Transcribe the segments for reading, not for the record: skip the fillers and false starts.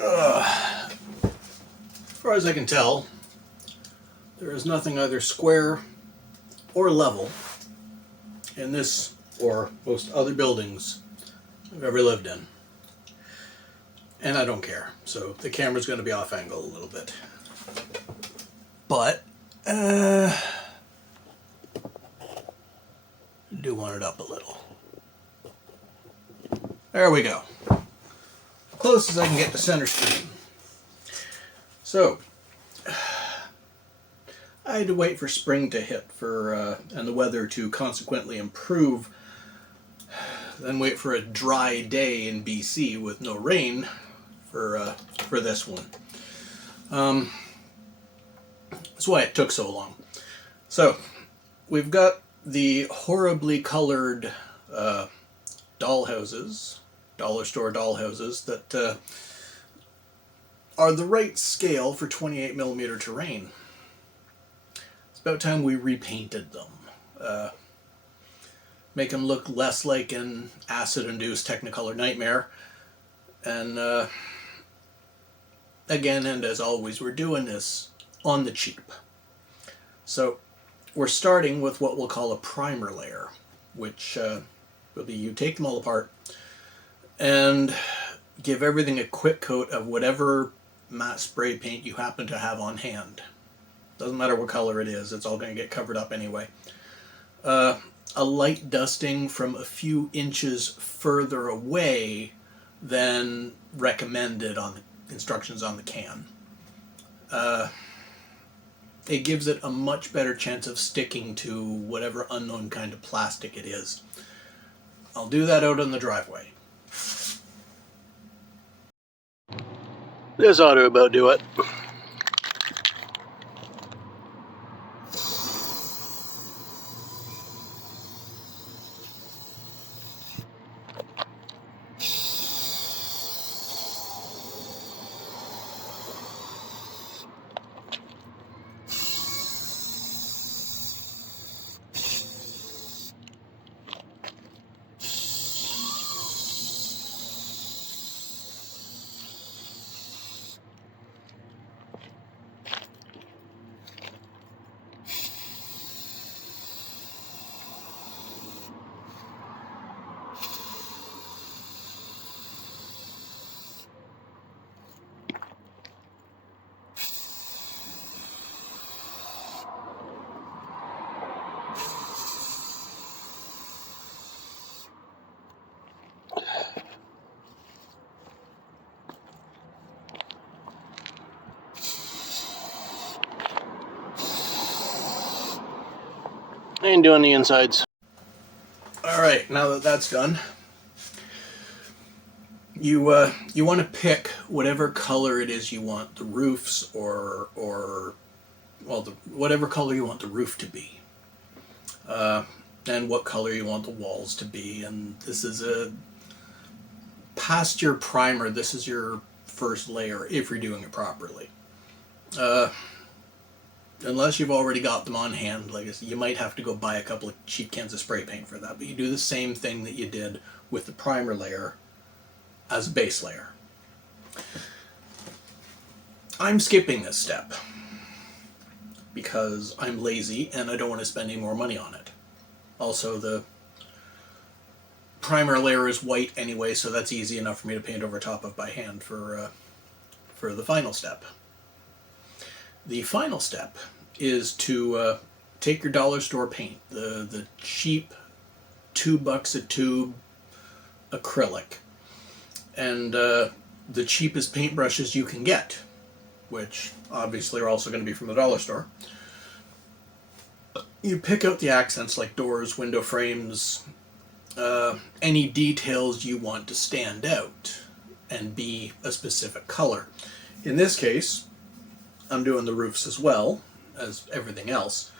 As far as I can tell, there is nothing either square or level in this or most other buildings I've ever lived in. And I don't care, so the camera's going to be off angle a little bit. But, I do want it up a little. There we go. Close as I can get to center screen. So, I had to wait for spring to hit and the weather to consequently improve, then wait for a dry day in BC with no rain for this one. That's why it took so long. So, we've got the horribly colored dollhouses, dollar store dollhouses, that are the right scale for 28mm terrain. It's about time we repainted them. Make them look less like an acid-induced technicolor nightmare. And again, and as always, we're doing this on the cheap. So we're starting with what we'll call a primer layer, which will be you take them all apart and give everything a quick coat of whatever matte spray paint you happen to have on hand. Doesn't matter what color it is, it's all going to get covered up anyway. A light dusting from a few inches further away than recommended on the instructions on the can. It gives it a much better chance of sticking to whatever unknown kind of plastic it is. I'll do that out on the driveway. This ought to about do it. And doing the insides. Alright, now that that's done, you want to pick whatever color it is you want the roofs or whatever color you want the roof to be. And what color you want the walls to be. And this is past your primer, this is your first layer if you're doing it properly. Unless you've already got them on hand, like I said, you might have to go buy a couple of cheap cans of spray paint for that, but you do the same thing that you did with the primer layer as a base layer. I'm skipping this step because I'm lazy and I don't want to spend any more money on it. Also, the primer layer is white anyway, so that's easy enough for me to paint over top of by hand for the final step. The final step is to take your dollar store paint, the cheap $2 a tube acrylic, and the cheapest paintbrushes you can get, which obviously are also going to be from the dollar store. You pick out the accents like doors, window frames, any details you want to stand out and be a specific color. In this case, I'm doing the roofs as well as everything else,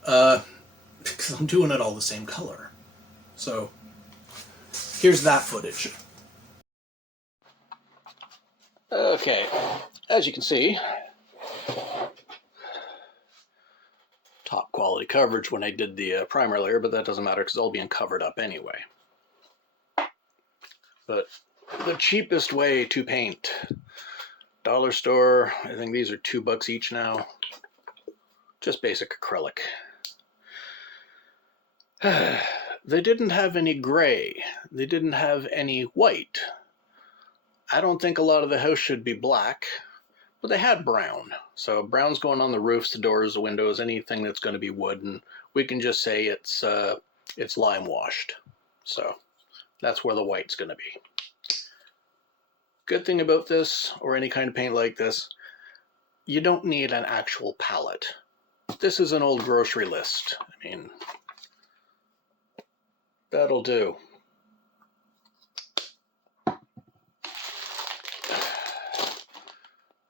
because I'm doing it all the same color. So here's that footage. Okay, as you can see, top quality coverage when I did the primer layer, but that doesn't matter because it's all being covered up anyway. But the cheapest way to paint Dollar store, I think these are $2 each now. Just basic acrylic. They didn't have any gray. They didn't have any white. I don't think a lot of the house should be black, but they had brown. So brown's going on the roofs, the doors, the windows, anything that's going to be wood, and we can just say it's lime washed. So that's where the white's going to be. Good thing about this, or any kind of paint like this, you don't need an actual palette. This is an old grocery list. I mean, that'll do.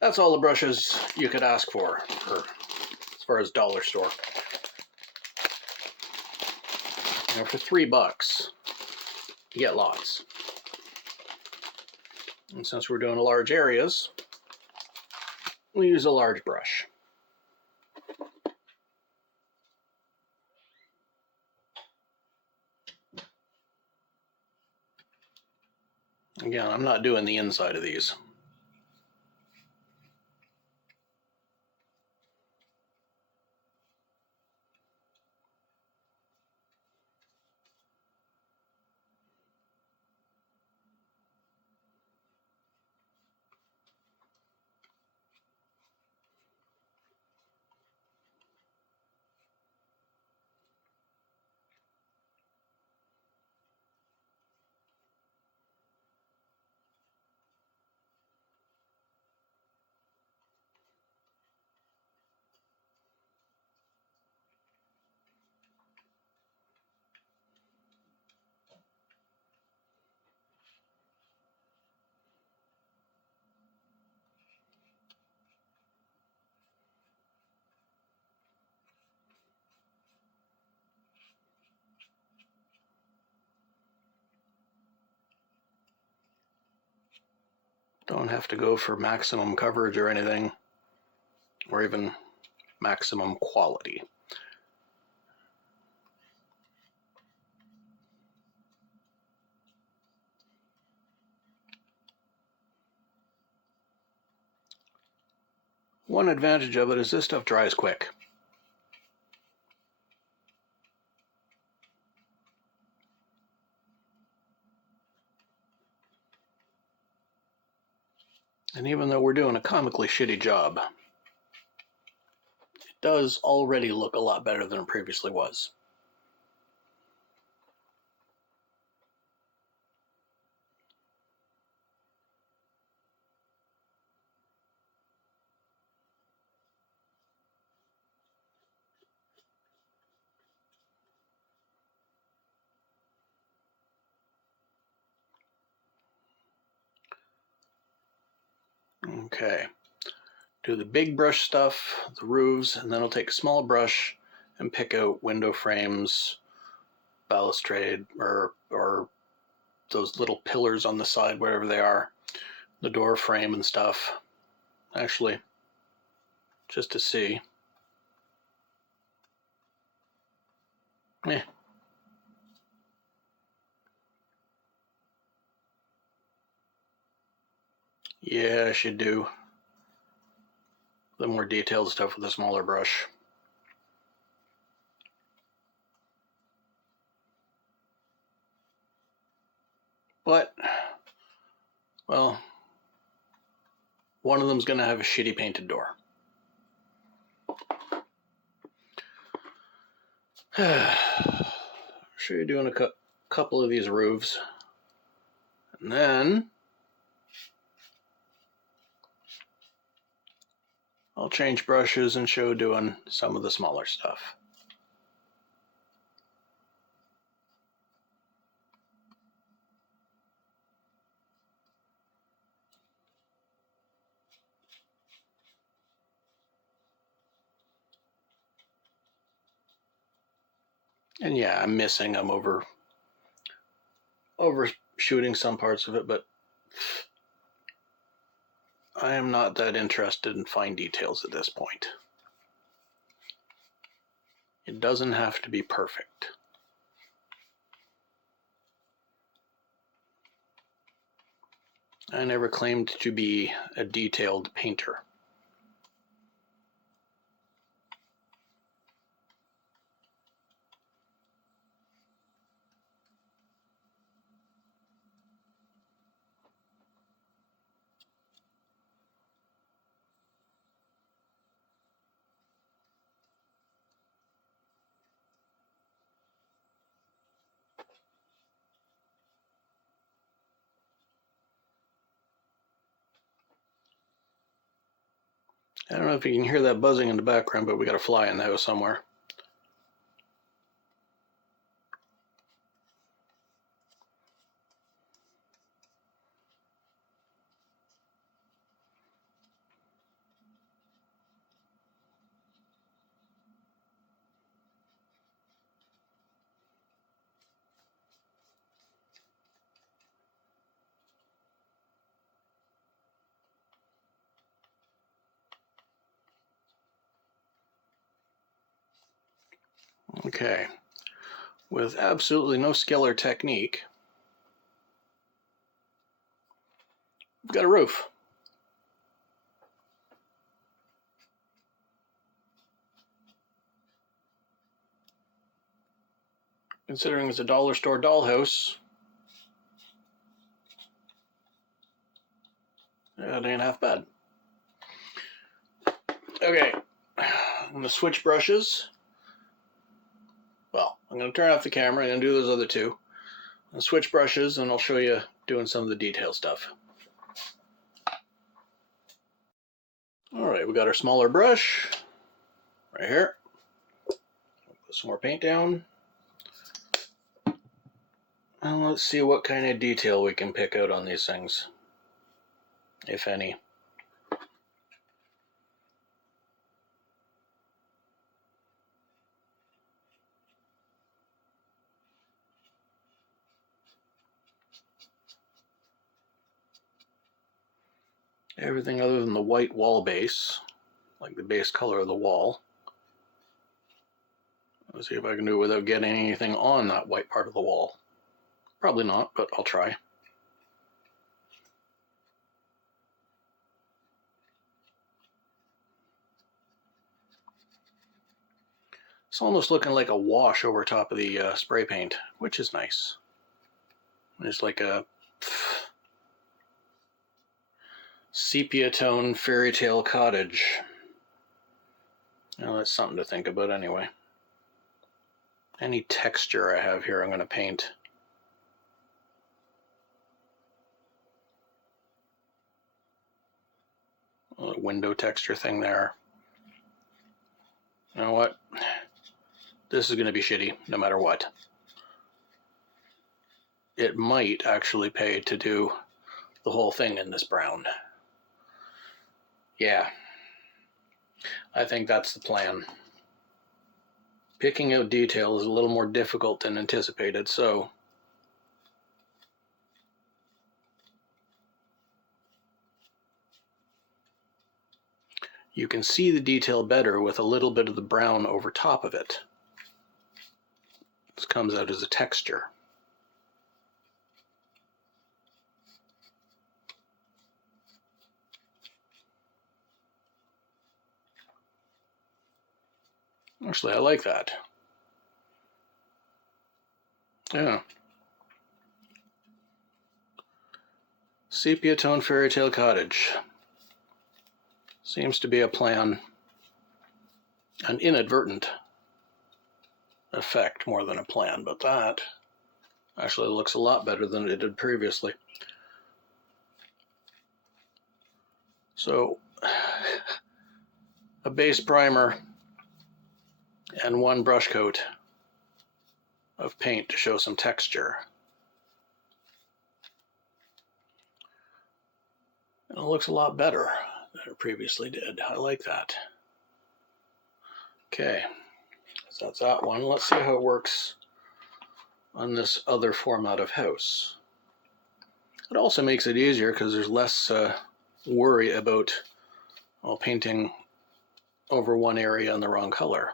That's all the brushes you could ask for as far as dollar store. You know, for $3, you get lots. And since we're doing large areas, we use a large brush. Again, I'm not doing the inside of these. Don't have to go for maximum coverage or anything, or even maximum quality. One advantage of it is this stuff dries quick. And even though we're doing a comically shitty job, it does already look a lot better than it previously was. Okay, do the big brush stuff, the roofs, and then I'll take a small brush and pick out window frames, balustrade, or those little pillars on the side, wherever they are, the door frame and stuff. Actually, just to see. Yeah, I should do the more detailed stuff with a smaller brush. But, well, one of them's going to have a shitty painted door. Sure, you're doing a couple of these roofs. And then I'll change brushes and show doing some of the smaller stuff. And yeah, I'm missing. I'm overshooting some parts of it, but I am not that interested in fine details at this point. It doesn't have to be perfect. I never claimed to be a detailed painter. I don't know if you can hear that buzzing in the background, but we got a fly in the house somewhere. Okay, with absolutely no skill or technique, we've got a roof. Considering it's a dollar store dollhouse, it ain't half bad. Okay, I'm going to switch brushes. Well, I'm going to turn off the camera and do those other two. I'll switch brushes and I'll show you doing some of the detail stuff. Alright, we got our smaller brush right here. Put some more paint down. And let's see what kind of detail we can pick out on these things, if any. Everything other than the white wall base, like the base color of the wall. Let's see if I can do it without getting anything on that white part of the wall. Probably not, but I'll try. It's almost looking like a wash over top of the spray paint, which is nice. It's like a sepia tone fairy tale cottage. Well, that's something to think about anyway. Any texture I have here I'm going to paint. A little window texture thing there. You know what? This is going to be shitty no matter what. It might actually pay to do the whole thing in this brown. Yeah, I think that's the plan. Picking out detail is a little more difficult than anticipated, so you can see the detail better with a little bit of the brown over top of it. This comes out as a texture. Actually, I like that. Yeah. Sepia tone fairy tale cottage. Seems to be a plan. An inadvertent effect more than a plan, but that actually looks a lot better than it did previously. So, a base primer and one brush coat of paint to show some texture. And it looks a lot better than it previously did. I like that. Okay, so that's that one. Let's see how it works on this other format of house. It also makes it easier because there's less worry about painting over one area in the wrong color.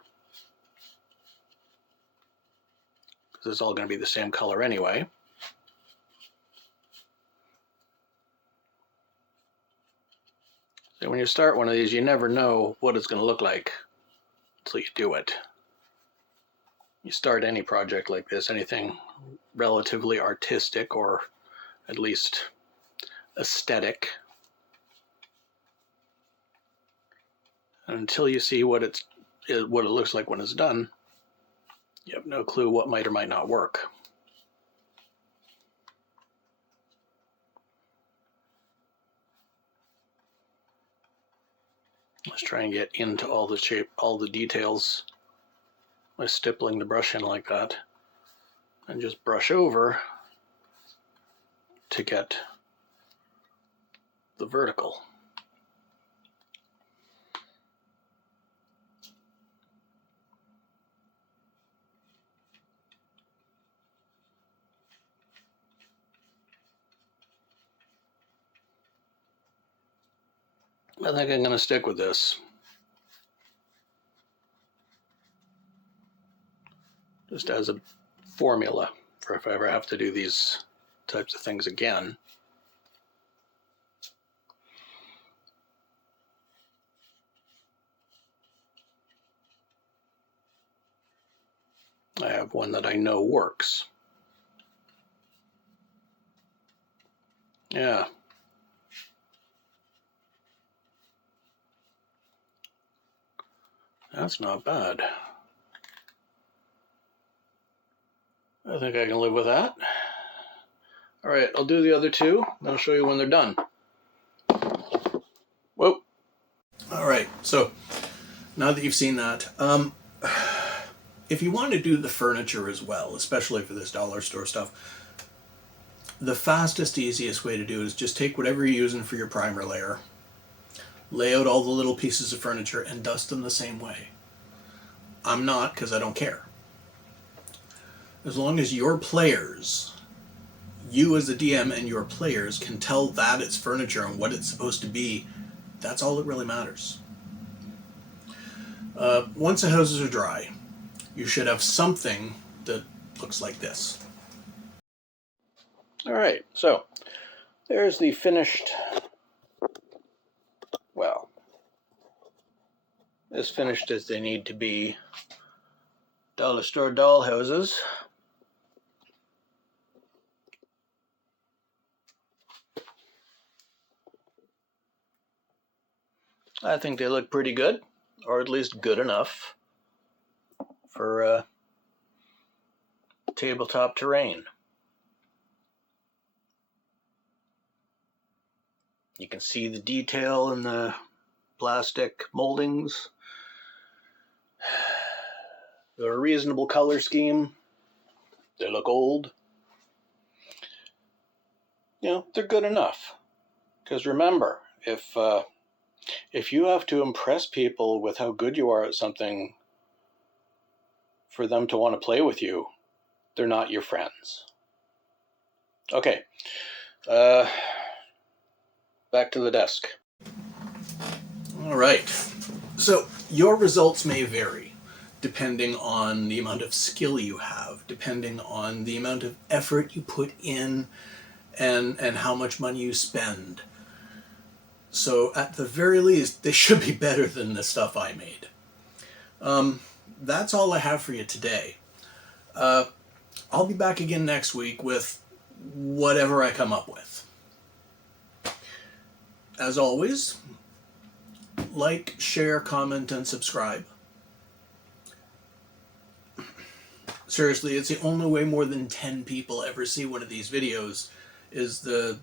Because it's all going to be the same color anyway. So when you start one of these, you never know what it's going to look like until you do it. You start any project like this, anything relatively artistic or at least aesthetic, and until you see what it looks like when it's done, you have no clue what might or might not work. Let's try and get into all the shape, all the details by stippling the brush in like that, and just brush over to get the vertical. I think I'm going to stick with this. Just as a formula for if I ever have to do these types of things again. I have one that I know works. Yeah. That's not bad. I think I can live with that. All right, I'll do the other two, and I'll show you when they're done. Whoa. All right, so now that you've seen that, if you want to do the furniture as well, especially for this dollar store stuff, the fastest, easiest way to do it is just take whatever you're using for your primer layer, lay out all the little pieces of furniture, and dust them the same way. I'm not, because I don't care. As long as your players, you as the DM and your players, can tell that it's furniture and what it's supposed to be, that's all that really matters. Once the houses are dry, you should have something that looks like this. All right, so there's the finished, well, as finished as they need to be dollar store doll houses. I think they look pretty good, or at least good enough for tabletop terrain. You can see the detail in the plastic moldings. They're a reasonable color scheme. They look old. You know, they're good enough. Because remember, if you have to impress people with how good you are at something for them to want to play with you, they're not your friends. Okay, back to the desk. All right, so your results may vary depending on the amount of skill you have, depending on the amount of effort you put in, and how much money you spend. So at the very least, they should be better than the stuff I made. That's all I have for you today. I'll be back again next week with whatever I come up with. As always, like, share, comment, and subscribe. Seriously, it's the only way more than 10 people ever see one of these videos is the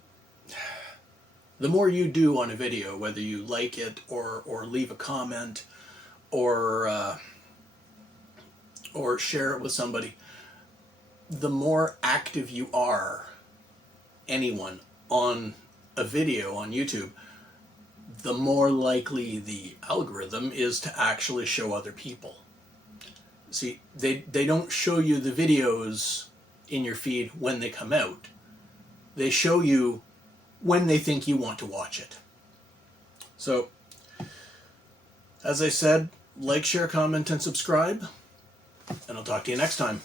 more you do on a video, whether you like it or leave a comment or share it with somebody, the more active you are, anyone, on a video on YouTube, the more likely the algorithm is to actually show other people. See, they don't show you the videos in your feed when they come out. They show you when they think you want to watch it. So, as I said, like, share, comment, and subscribe, and I'll talk to you next time.